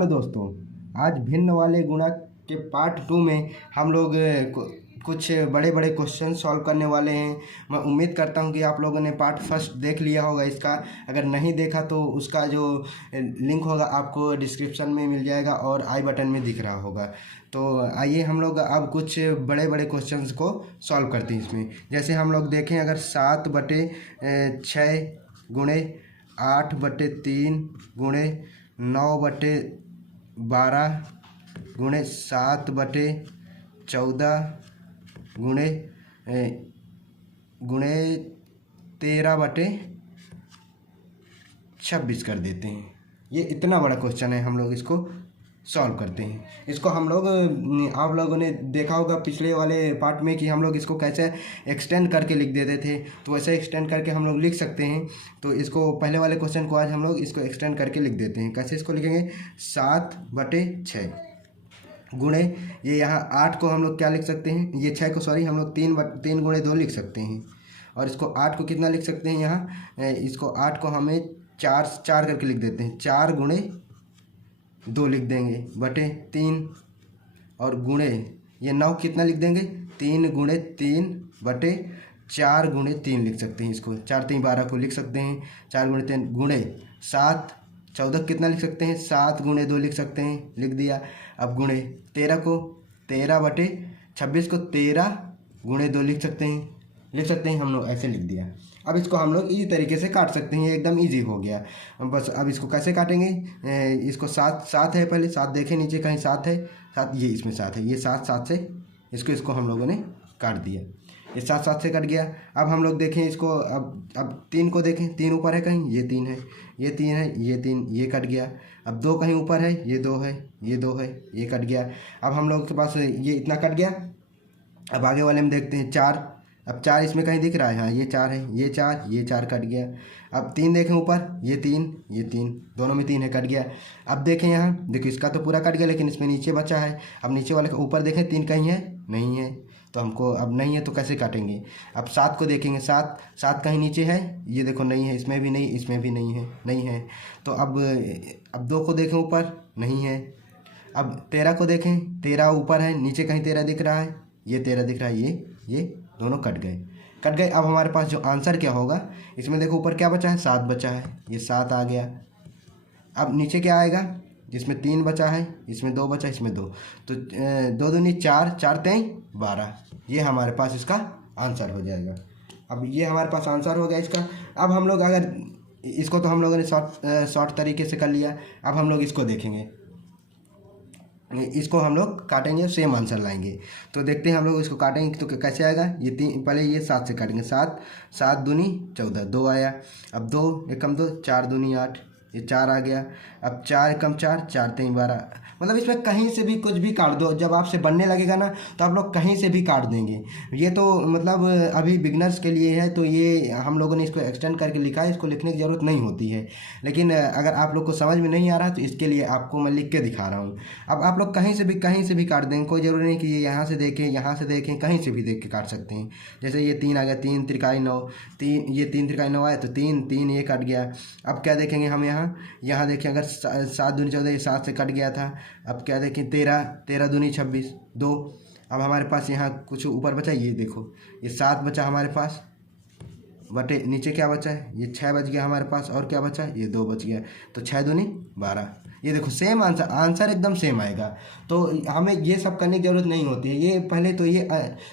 Hello दोस्तों, आज भिन्न वाले गुणा के पार्ट 2 में हम लोग कुछ बड़े बड़े क्वेश्चन सॉल्व करने वाले हैं। मैं उम्मीद करता हूं कि आप लोगों ने पार्ट फर्स्ट देख लिया होगा इसका। अगर नहीं देखा तो उसका जो लिंक होगा आपको डिस्क्रिप्शन में मिल जाएगा और आई बटन में दिख रहा होगा। तो आइए हम लोग अब कुछ बड़े बड़े क्वेश्चंस को सॉल्व करते हैं इसमें। जैसे हम लोग देखें, अगर 7/6 गुणे 8/3 गुणे 9/12 गुणे 7/14 गुणे 13/26 कर देते हैं। ये इतना बड़ा क्वेश्चन है, हम लोग इसको सॉल्व करते हैं। इसको हम लोग, आप लोगों ने देखा होगा पिछले वाले पार्ट में कि हम लोग इसको कैसे एक्सटेंड करके लिख देते थे, तो वैसे एक्सटेंड करके हम लोग लिख सकते हैं। तो इसको पहले वाले क्वेश्चन को आज हम लोग इसको एक्सटेंड करके लिख देते हैं। कैसे इसको लिखेंगे? 7/6 गुणे, ये यहाँ 8 को हम लोग क्या लिख सकते हैं, ये 6 को सॉरी हम लोग 3 गुणे 2 लिख सकते हैं। और इसको 8 को कितना लिख सकते हैं यहाँ, इसको 8 को हमें 4 करके लिख देते हैं। 4 गुणे 2 लिख देंगे बटे 3, और गुणे ये 9 कितना लिख देंगे, 3 गुणे 3 बटे 4 गुणे 3 लिख सकते हैं। इसको 4 3 12 को लिख सकते हैं। 4 गुणे 3 गुणे 7 14 कितना लिख सकते हैं, 7 गुणे 2 लिख सकते हैं, लिख दिया। अब गुणे 13 को 13/26 को 13 गुणे 2 लिख सकते हैं हम लोग, ऐसे लिख दिया। अब इसको हम लोग इसी तरीके से काट सकते हैं, ये एकदम इजी हो गया। बस अब इसको कैसे काटेंगे, इसको 7 है, पहले 7 देखें नीचे कहीं 7 है, 7 ये इसमें 7 है, ये 7 से इसको हम लोगों ने काट दिया। ये 7 से कट गया। अब हम लोग देखें इसको, अब 3 को देखें, 3 ऊपर है कहीं, ये 3 है, ये 3 है, ये 3, ये कट गया। अब 2 कहीं ऊपर है, ये 2 है, ये 2 है, ये कट गया। अब हम लोग के पास ये इतना कट गया। अब आगे वाले में देखते हैं 4, अब 4 इसमें कहीं दिख रहा है, हाँ ये 4 है, ये 4 कट गया। अब 3 देखें ऊपर, ये 3 दोनों में 3 है, कट गया। अब देखें यहाँ, देखो इसका तो पूरा कट गया, लेकिन इसमें नीचे बचा है। अब नीचे वाले के ऊपर देखें 3 कहीं है, नहीं है, तो हमको अब नहीं है तो कैसे काटेंगे। अब 7 को देखेंगे, 7 कहीं नीचे है, ये देखो नहीं है, इसमें भी नहीं, इसमें भी नहीं है। तो अब 2 को देखें ऊपर, नहीं है। अब 13 को देखें, 13 ऊपर है, नीचे कहीं 13 दिख रहा है, ये 13 दिख रहा है, ये दोनों कट गए। अब हमारे पास जो आंसर क्या होगा, इसमें देखो ऊपर क्या बचा है, 7 बचा है, ये 7 आ गया। अब नीचे क्या आएगा, जिसमें 3 बचा है, इसमें 2 बचा, इसमें 2, तो 2 दूनी 4, 4 3 12, ये हमारे पास इसका आंसर हो जाएगा। अब ये हमारे पास आंसर हो गया इसका। अब हम लोग अगर इसको, तो हम लोगों ने शॉर्ट तरीके से कर लिया। अब हम लोग इसको देखेंगे, इसको हम लोग काटेंगे, सेम आंसर लाएंगे। तो देखते हैं हम लोग इसको काटेंगे तो कैसे आएगा। ये 3, पहले ये 7 से काटेंगे, 7 दूनी 14, 2 आया। अब 2 एकम 2, 4 दूनी 8, ये 4 आ गया। अब 4 एकम 4, 4 3 12, मतलब इसमें कहीं से भी कुछ भी काट दो। जब आपसे बनने लगेगा ना, तो आप लोग कहीं से भी काट देंगे। ये तो मतलब अभी बिगनर्स के लिए है, तो ये हम लोगों ने इसको एक्सटेंड करके लिखा है, इसको लिखने की ज़रूरत नहीं होती है। लेकिन अगर आप लोग को समझ में नहीं आ रहा, तो इसके लिए आपको मैं लिख के दिखा रहा हूँ। अब आप लोग कहीं से भी काट देंगे, कोई ज़रूरी नहीं कि ये यहाँ से देखें, यहाँ से देखें, कहीं से भी देख के काट सकते हैं। जैसे ये 3 आ गया, 3 त्रिकाई 9, 3, ये 3 त्रिकाई 9 आया, तो 3 ये कट गया। अब क्या देखेंगे हम यहाँ देखें, अगर 7 दूनी 14, ये 7 से कट गया था। अब क्या देखें, 13 दूनी 26, 2। अब हमारे पास यहाँ कुछ ऊपर बचा, ये देखो, ये 7 बचा हमारे पास, बटे नीचे क्या बचा है, ये 6 बच गया हमारे पास, और क्या बचा, ये 2 बच गया। तो 6 दूनी 12, ये देखो सेम आंसर एकदम सेम आएगा। तो हमें ये सब करने की ज़रूरत नहीं होती है, ये पहले तो ये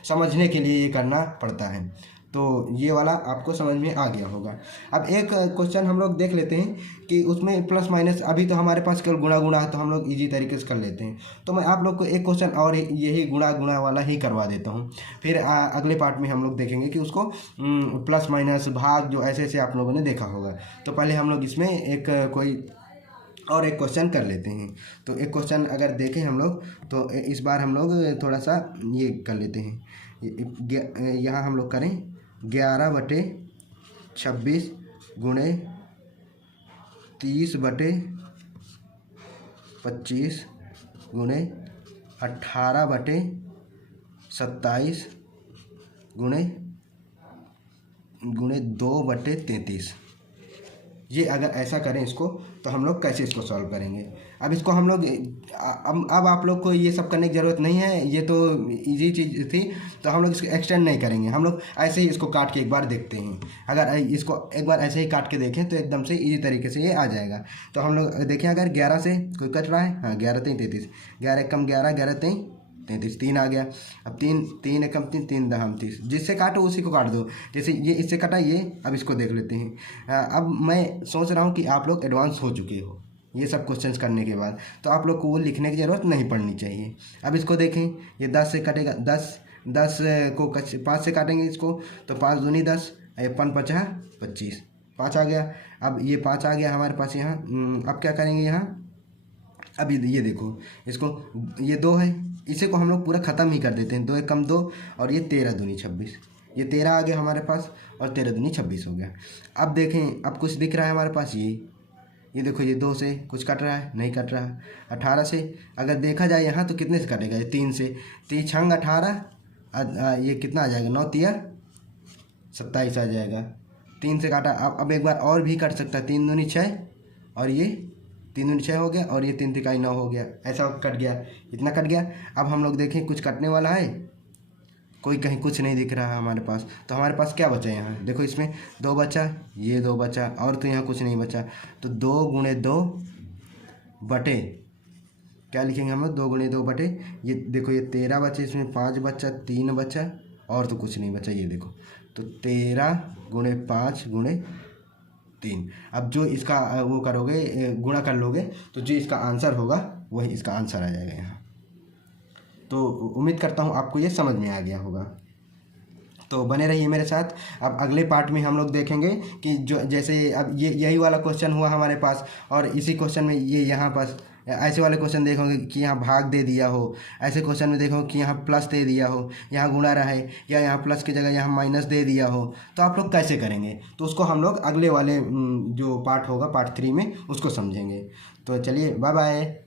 समझने के लिए ये करना पड़ता है। तो ये वाला आपको समझ में आ गया होगा। अब एक क्वेश्चन हम लोग देख लेते हैं कि उसमें प्लस माइनस, अभी तो हमारे पास केवल गुणा है, तो हम लोग इजी तरीके से कर लेते हैं। तो मैं आप लोग को एक क्वेश्चन और यही गुणा वाला ही करवा देता हूँ। फिर अगले पार्ट में हम लोग देखेंगे कि उसको प्लस माइनस भाग जो ऐसे आप लोगों ने देखा होगा। तो पहले हम लोग इसमें एक क्वेश्चन कर लेते हैं। तो एक क्वेश्चन अगर देखें हम लोग, तो इस बार हम लोग थोड़ा सा ये कर लेते हैं। यहाँ हम लोग करें 11/26 गुणे 30/25 गुणे 18/27 गुणे 2/33। ये अगर ऐसा करें इसको, तो हम लोग कैसे इसको सॉल्व करेंगे। अब इसको हम लोग अब आप लोग को ये सब करने की ज़रूरत नहीं है, ये तो इजी चीज़ थी, तो हम लोग इसको एक्सटेंड नहीं करेंगे। हम लोग ऐसे ही इसको काट के एक बार देखते हैं। अगर इसको एक बार ऐसे ही काट के देखें तो एकदम से इजी तरीके से ये आ जाएगा। तो हम लोग देखें, अगर 11 से कोई कट रहा है, हाँ 11 3 33, 11 कम 11, 11 3 33, 3 आ गया। अब 3 3 एकम 3, 3 दहम 30, जिससे काटो उसी को काट दो। जैसे ये इससे कटा ये, अब इसको देख लेते हैं। अब मैं सोच रहा हूँ कि आप लोग एडवांस हो चुके हो ये सब क्वेश्चंस करने के बाद, तो आप लोग को वो लिखने की ज़रूरत नहीं पड़नी चाहिए। अब इसको देखें, ये 10 से कटेगा, 10 को 5 से काटेंगे इसको, तो 5 दूनी 10, 5 5 25, 5 आ गया। अब ये 5 आ गया हमारे पास यहाँ। अब क्या करेंगे यहाँ, अब ये देखो इसको, ये 2 है, इसे को हम लोग पूरा ख़त्म ही कर देते हैं। 2 एक कम 2, और ये 13 दूनी 26, ये 13 आ गया हमारे पास, और 13 दूनी 26 हो गया। अब देखें, अब कुछ दिख रहा है हमारे पास, ये देखो, ये 2 से कुछ कट रहा है, नहीं कट रहा। 18 से अगर देखा जाए यहाँ तो कितने से कटेगा, ये 3 से, 3 छंग 18, ये कितना आ जाएगा, 9 तिया 27 आ जाएगा। 3 से काटा, अब एक बार और भी कट सकता है, 3 दूनी 6, और ये 3 दूनी 6 हो गया, और ये 3 तिकाई 9 हो गया। ऐसा कट गया, इतना कट गया। अब हम लोग देखें कुछ कटने वाला है, कोई कहीं कुछ नहीं दिख रहा है हमारे पास। तो हमारे पास क्या बचा यहाँ, देखो इसमें 2 बचा, ये 2 बचा, और तो यहाँ कुछ नहीं बचा। तो 2 गुणे 2 बटे, क्या लिखेंगे हम लोग, 2 गुणे 2 बटे, ये देखो ये 13 बचे, इसमें 5 बचा, 3 बचा, और तो कुछ नहीं बचा, ये देखो। तो 13 गुणे 5 गुणे 3। अब जो इसका वो करोगे, गुणा कर लोगे, तो जो इसका आंसर होगा वही इसका आंसर आ जाएगा यहाँ। तो उम्मीद करता हूँ आपको ये समझ में आ गया होगा। तो बने रहिए मेरे साथ। अब अगले पार्ट में हम लोग देखेंगे कि जो जैसे अब ये यही वाला क्वेश्चन हुआ हमारे पास, और इसी क्वेश्चन में ये यहाँ पास ऐसे वाले क्वेश्चन देखोगे कि यहाँ भाग दे दिया हो, ऐसे क्वेश्चन में देखो कि यहाँ प्लस दे दिया हो, यहाँ गुणा रहे, या यहाँ प्लस की जगह यहाँ माइनस दे दिया हो, तो आप लोग कैसे करेंगे, तो उसको हम लोग अगले वाले जो पार्ट होगा, पार्ट 3 में उसको समझेंगे। तो चलिए, बाय बाय।